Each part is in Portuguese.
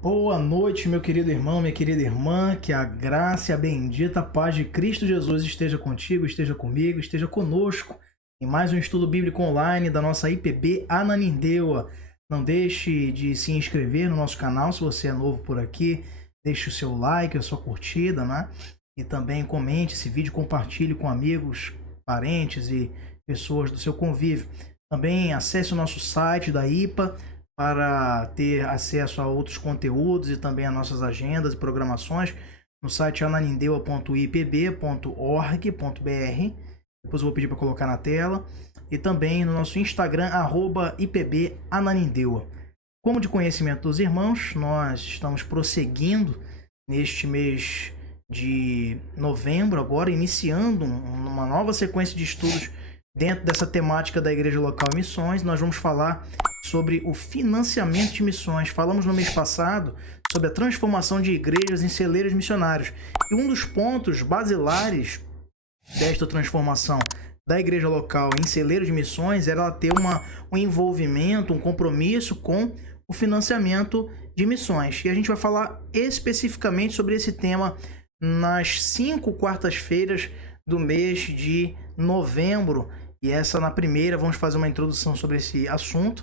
Boa noite, meu querido irmão, minha querida irmã, que a graça e a bendita paz de Cristo Jesus esteja contigo, esteja comigo, esteja conosco em mais um estudo bíblico online da nossa IPB Ananindeua. Não deixe de se inscrever no nosso canal se você é novo por aqui, deixe o seu like, a sua curtida, né? E também comente esse vídeo, compartilhe com amigos, parentes e pessoas do seu convívio. Também acesse o nosso site da IPA para ter acesso a outros conteúdos e também a nossas agendas e programações no site ananindeua.ipb.org.br. Depois eu vou pedir para colocar na tela. E também no nosso Instagram, @IPBAnanindeua. Como de conhecimento dos irmãos, nós estamos prosseguindo neste mês de novembro, agora iniciando uma nova sequência de estudos dentro dessa temática da Igreja Local e Missões. Nós vamos falar sobre o financiamento de missões. Falamos no mês passado sobre a transformação de igrejas em celeiros missionários. E um dos pontos basilares desta transformação da igreja local em celeiro de missões era ela ter um envolvimento, um compromisso com o financiamento de missões. E a gente vai falar especificamente sobre esse tema nas 5 quartas-feiras do mês de novembro. E essa na primeira vamos fazer uma introdução sobre esse assunto.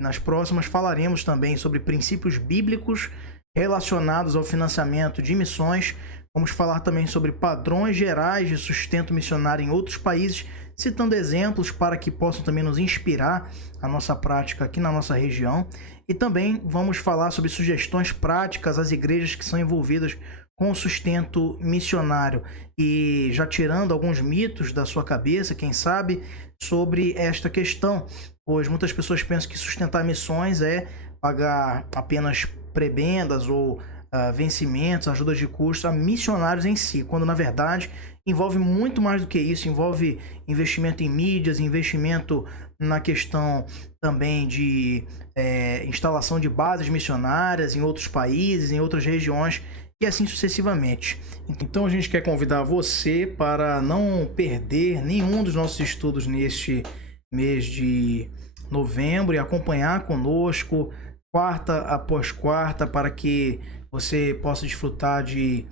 Nas próximas falaremos também sobre princípios bíblicos relacionados ao financiamento de missões. Vamos falar também sobre padrões gerais de sustento missionário em outros países, citando exemplos para que possam também nos inspirar a nossa prática aqui na nossa região. E também vamos falar sobre sugestões práticas às igrejas que são envolvidas com o sustento missionário. E já tirando alguns mitos da sua cabeça, quem sabe, sobre esta questão. Pois muitas pessoas pensam que sustentar missões é pagar apenas prebendas ou vencimentos, ajudas de custo a missionários em si, quando na verdade envolve muito mais do que isso, envolve investimento em mídias, investimento na questão também de instalação de bases missionárias em outros países, em outras regiões, e assim sucessivamente. Então a gente quer convidar você para não perder nenhum dos nossos estudos neste mês de novembro e acompanhar conosco quarta após quarta para que você possa desfrutar de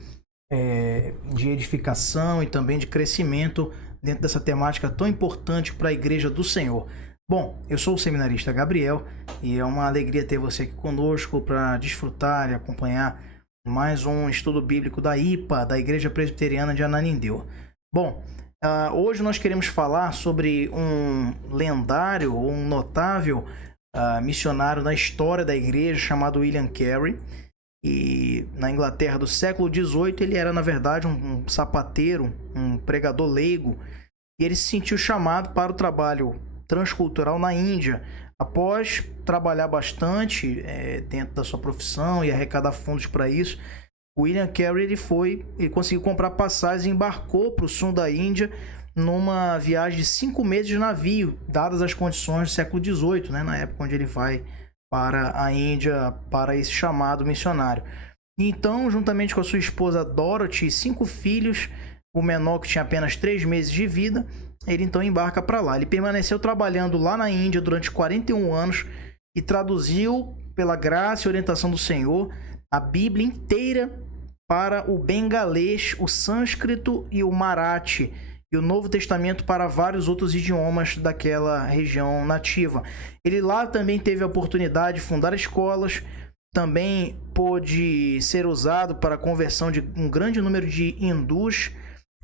edificação e também de crescimento dentro dessa temática tão importante para a Igreja do Senhor. Bom, eu sou o seminarista Gabriel e é uma alegria ter você aqui conosco para desfrutar e acompanhar mais um estudo bíblico da IPA, da Igreja Presbiteriana de Ananindeua. Bom, hoje nós queremos falar sobre um lendário, um notável missionário na história da igreja chamado William Carey. E na Inglaterra do século XVIII ele era na verdade um sapateiro, um pregador leigo, e ele se sentiu chamado para o trabalho transcultural na Índia. Após trabalhar bastante dentro da sua profissão e arrecadar fundos para isso, William Carey ele conseguiu comprar passagens e embarcou para o sul da Índia numa viagem de 5 meses de navio, dadas as condições do século XVIII, né, na época onde ele vai para a Índia para esse chamado missionário. Então, juntamente com a sua esposa Dorothy e 5 filhos, o menor que tinha apenas 3 meses de vida, ele então embarca para lá. Ele permaneceu trabalhando lá na Índia durante 41 anos e traduziu, pela graça e orientação do Senhor, a Bíblia inteira para o bengalês, o sânscrito e o marathi, e o Novo Testamento para vários outros idiomas daquela região nativa. Ele lá também teve a oportunidade de fundar escolas, também pôde ser usado para a conversão de um grande número de hindus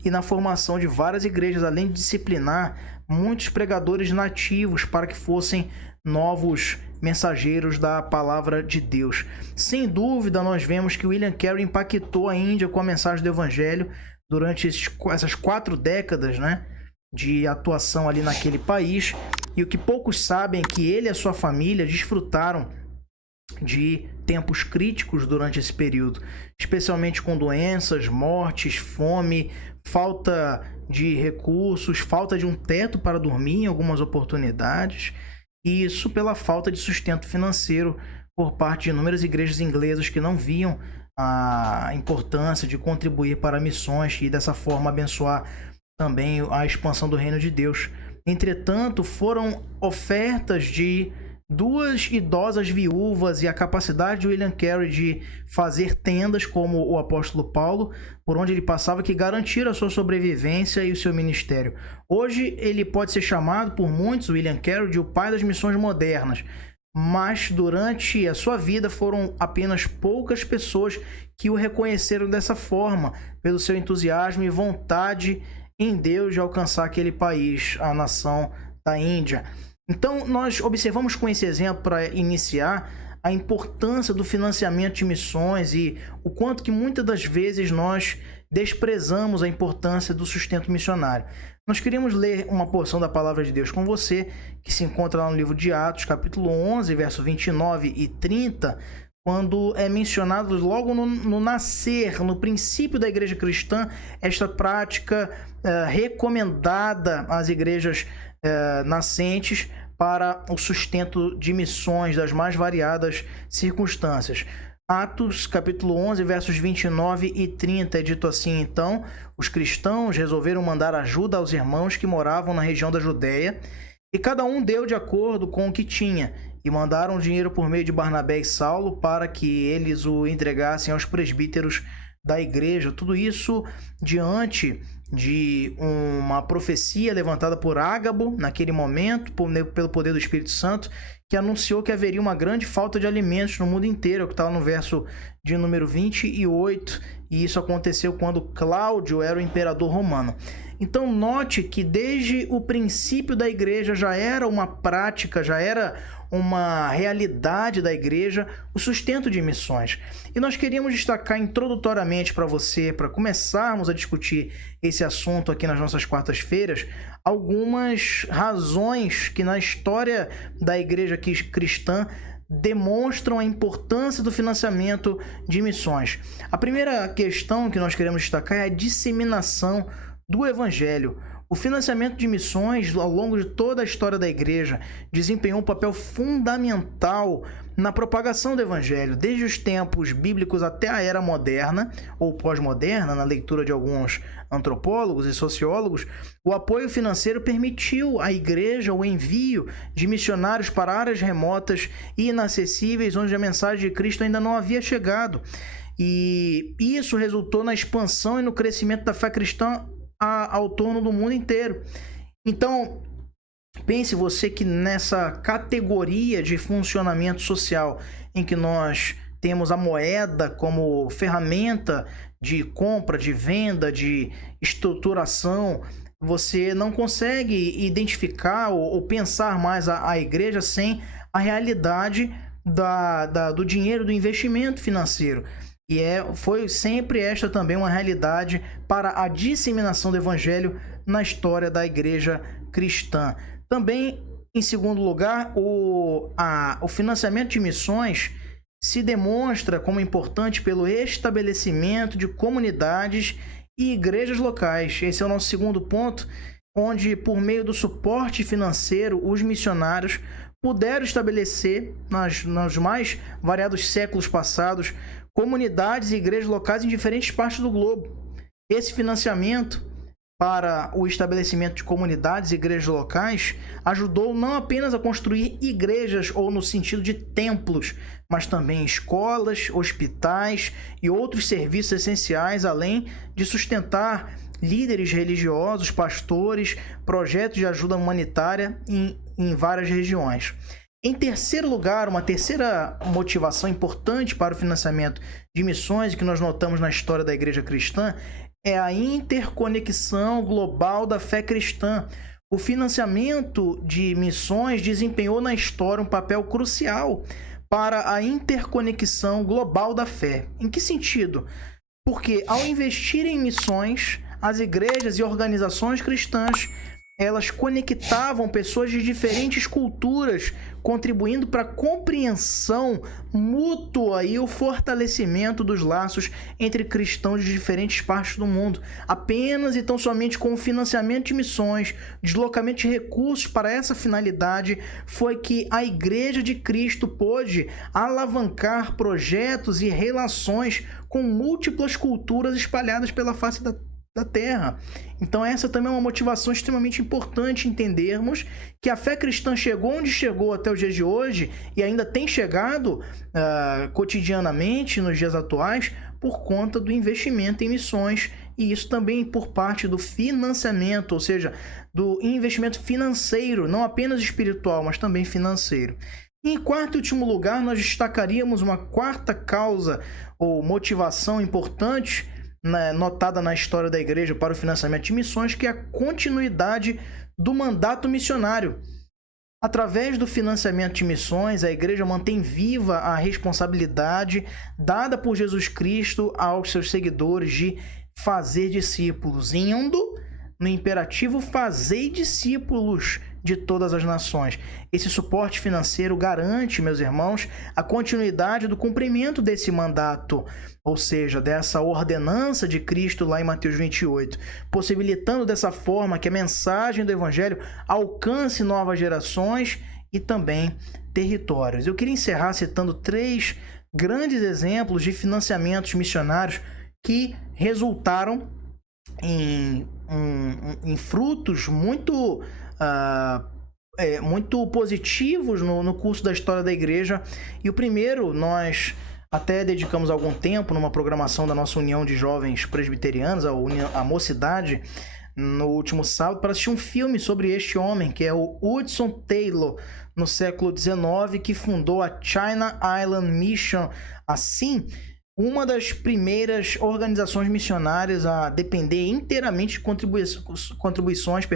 e na formação de várias igrejas, além de disciplinar muitos pregadores nativos para que fossem novos mensageiros da palavra de Deus. Sem dúvida, nós vemos que William Carey impactou a Índia com a mensagem do Evangelho durante essas 4 décadas, né, de atuação ali naquele país. E o que poucos sabem é que ele e a sua família desfrutaram de tempos críticos durante esse período, especialmente com doenças, mortes, fome, falta de recursos, falta de um teto para dormir em algumas oportunidades, e isso pela falta de sustento financeiro por parte de inúmeras igrejas inglesas que não viam a importância de contribuir para missões e dessa forma abençoar também a expansão do reino de Deus. Entretanto, foram ofertas de duas idosas viúvas e a capacidade de William Carey de fazer tendas, como o apóstolo Paulo, por onde ele passava, que garantiram a sua sobrevivência e o seu ministério. Hoje ele pode ser chamado por muitos, William Carey, de o pai das missões modernas, mas durante a sua vida foram apenas poucas pessoas que o reconheceram dessa forma, pelo seu entusiasmo e vontade em Deus de alcançar aquele país, a nação da Índia. Então, nós observamos com esse exemplo, para iniciar, a importância do financiamento de missões e o quanto que muitas das vezes nós desprezamos a importância do sustento missionário. Nós queríamos ler uma porção da Palavra de Deus com você, que se encontra lá no livro de Atos, capítulo 11, verso 29 e 30, quando é mencionado logo no nascer, no princípio da igreja cristã, esta prática recomendada às igrejas nascentes para o sustento de missões das mais variadas circunstâncias. Atos, capítulo 11, versos 29 e 30, é dito assim: então, os cristãos resolveram mandar ajuda aos irmãos que moravam na região da Judéia, e cada um deu de acordo com o que tinha, e mandaram dinheiro por meio de Barnabé e Saulo para que eles o entregassem aos presbíteros da igreja. Tudo isso diante de uma profecia levantada por Ágabo, naquele momento, pelo poder do Espírito Santo, que anunciou que haveria uma grande falta de alimentos no mundo inteiro, que está no verso de número 28, e isso aconteceu quando Cláudio era o imperador romano. Então note que desde o princípio da igreja já era uma prática, já era uma realidade da igreja, o sustento de missões. E nós queríamos destacar introdutoriamente para você, para começarmos a discutir esse assunto aqui nas nossas quartas-feiras, algumas razões que na história da igreja cristã demonstram a importância do financiamento de missões. A primeira questão que nós queremos destacar é a disseminação do evangelho. O financiamento de missões, ao longo de toda a história da igreja, desempenhou um papel fundamental na propagação do evangelho, desde os tempos bíblicos até a era moderna, ou pós-moderna, na leitura de alguns antropólogos e sociólogos. O apoio financeiro permitiu à igreja o envio de missionários para áreas remotas e inacessíveis, onde a mensagem de Cristo ainda não havia chegado. E isso resultou na expansão e no crescimento da fé cristã ao torno do mundo inteiro. Então, pense você que nessa categoria de funcionamento social em que nós temos a moeda como ferramenta de compra, de venda, de estruturação, você não consegue identificar ou pensar mais a igreja sem a realidade do dinheiro, do investimento financeiro. E foi sempre esta também uma realidade para a disseminação do evangelho na história da igreja cristã. Também, em segundo lugar, o financiamento de missões se demonstra como importante pelo estabelecimento de comunidades e igrejas locais. Esse é o nosso segundo ponto, onde, por meio do suporte financeiro, os missionários puderam estabelecer, nos mais variados séculos passados, comunidades e igrejas locais em diferentes partes do globo. Esse financiamento para o estabelecimento de comunidades e igrejas locais ajudou não apenas a construir igrejas ou no sentido de templos, mas também escolas, hospitais e outros serviços essenciais, além de sustentar líderes religiosos, pastores, projetos de ajuda humanitária em várias regiões. Em terceiro lugar, uma terceira motivação importante para o financiamento de missões que nós notamos na história da igreja cristã é a interconexão global da fé cristã. O financiamento de missões desempenhou na história um papel crucial para a interconexão global da fé. Em que sentido? Porque ao investir em missões, as igrejas e organizações cristãs, elas conectavam pessoas de diferentes culturas, contribuindo para a compreensão mútua e o fortalecimento dos laços entre cristãos de diferentes partes do mundo. Apenas e tão somente com o financiamento de missões, deslocamento de recursos para essa finalidade, foi que a Igreja de Cristo pôde alavancar projetos e relações com múltiplas culturas espalhadas pela face da terra. Então essa também é uma motivação extremamente importante entendermos que a fé cristã chegou onde chegou até os dias de hoje e ainda tem chegado cotidianamente nos dias atuais por conta do investimento em missões, e isso também por parte do financiamento, ou seja, do investimento financeiro, não apenas espiritual, mas também financeiro. E em quarto e último lugar, nós destacaríamos uma quarta causa ou motivação importante notada na história da igreja para o financiamento de missões, que é a continuidade do mandato missionário. Através do financiamento de missões, a igreja mantém viva a responsabilidade dada por Jesus Cristo aos seus seguidores de fazer discípulos, indo no imperativo fazei discípulos de todas as nações. Esse suporte financeiro garante, meus irmãos, a continuidade do cumprimento desse mandato, ou seja, dessa ordenança de Cristo lá em Mateus 28, possibilitando dessa forma que a mensagem do Evangelho alcance novas gerações e também territórios. Eu queria encerrar citando 3 grandes exemplos de financiamentos missionários que resultaram em frutos muito positivos no curso da história da igreja. E o primeiro, nós até dedicamos algum tempo numa programação da nossa União de Jovens Presbiterianos, a Mocidade, no último sábado, para assistir um filme sobre este homem, que é o Hudson Taylor, no século XIX, que fundou a China Island Mission, assim, uma das primeiras organizações missionárias a depender inteiramente de contribuições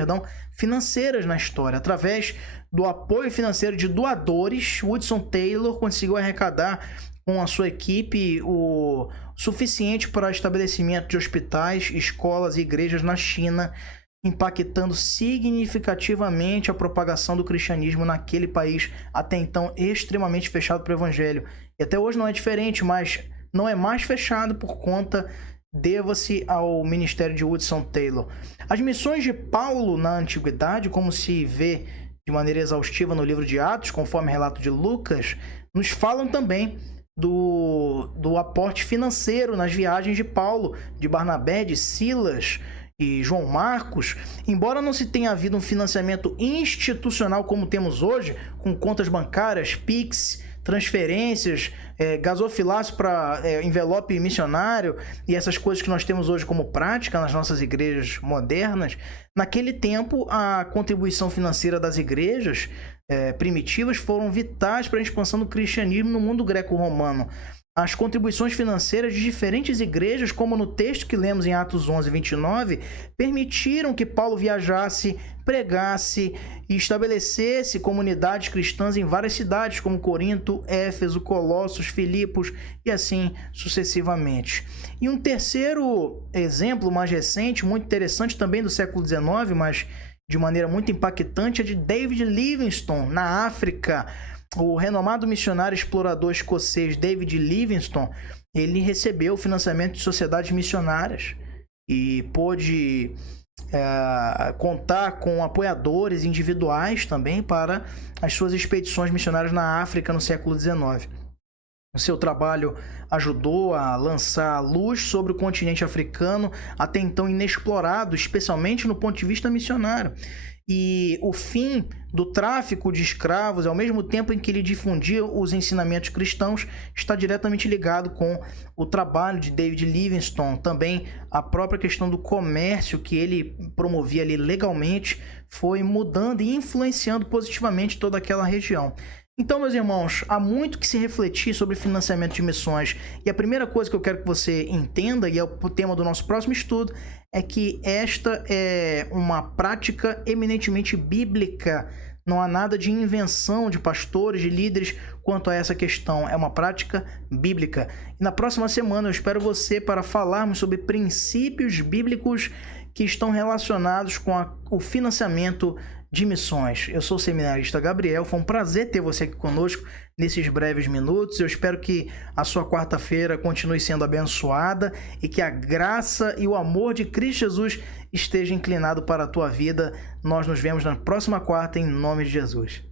financeiras na história. Através do apoio financeiro de doadores, Hudson Taylor conseguiu arrecadar com a sua equipe o suficiente para o estabelecimento de hospitais, escolas e igrejas na China, impactando significativamente a propagação do cristianismo naquele país até então extremamente fechado para o evangelho. E até hoje não é diferente, mas não é mais fechado por conta, deva-se ao ministério de Hudson Taylor. As missões de Paulo na antiguidade, como se vê de maneira exaustiva no livro de Atos, conforme relato de Lucas, nos falam também do aporte financeiro nas viagens de Paulo, de Barnabé, de Silas e João Marcos. Embora não se tenha havido um financiamento institucional como temos hoje, com contas bancárias, Pix, transferências, gasofilaço para envelope missionário e essas coisas que nós temos hoje como prática nas nossas igrejas modernas, naquele tempo a contribuição financeira das igrejas primitivas foram vitais para a expansão do cristianismo no mundo greco-romano. As contribuições financeiras de diferentes igrejas, como no texto que lemos em Atos 11, 29, permitiram que Paulo viajasse, pregasse e estabelecesse comunidades cristãs em várias cidades, como Corinto, Éfeso, Colossos, Filipos e assim sucessivamente. E um terceiro exemplo mais recente, muito interessante também do século XIX, mas de maneira muito impactante, é de David Livingstone, na África. O renomado missionário explorador escocês David Livingstone, ele recebeu financiamento de sociedades missionárias e pôde contar com apoiadores individuais também para as suas expedições missionárias na África no século XIX. O seu trabalho ajudou a lançar luz sobre o continente africano, até então inexplorado, especialmente no ponto de vista missionário. E o fim do tráfico de escravos, ao mesmo tempo em que ele difundia os ensinamentos cristãos, está diretamente ligado com o trabalho de David Livingstone. Também a própria questão do comércio que ele promovia ali legalmente foi mudando e influenciando positivamente toda aquela região. Então, meus irmãos, há muito que se refletir sobre financiamento de missões. E a primeira coisa que eu quero que você entenda, e é o tema do nosso próximo estudo, é que esta é uma prática eminentemente bíblica. Não há nada de invenção de pastores, de líderes quanto a essa questão. É uma prática bíblica. E na próxima semana eu espero você para falarmos sobre princípios bíblicos que estão relacionados com o financiamento de missões. Eu sou o seminarista Gabriel, foi um prazer ter você aqui conosco nesses breves minutos. Eu espero que a sua quarta-feira continue sendo abençoada e que a graça e o amor de Cristo Jesus esteja inclinado para a tua vida. Nós nos vemos na próxima quarta, em nome de Jesus.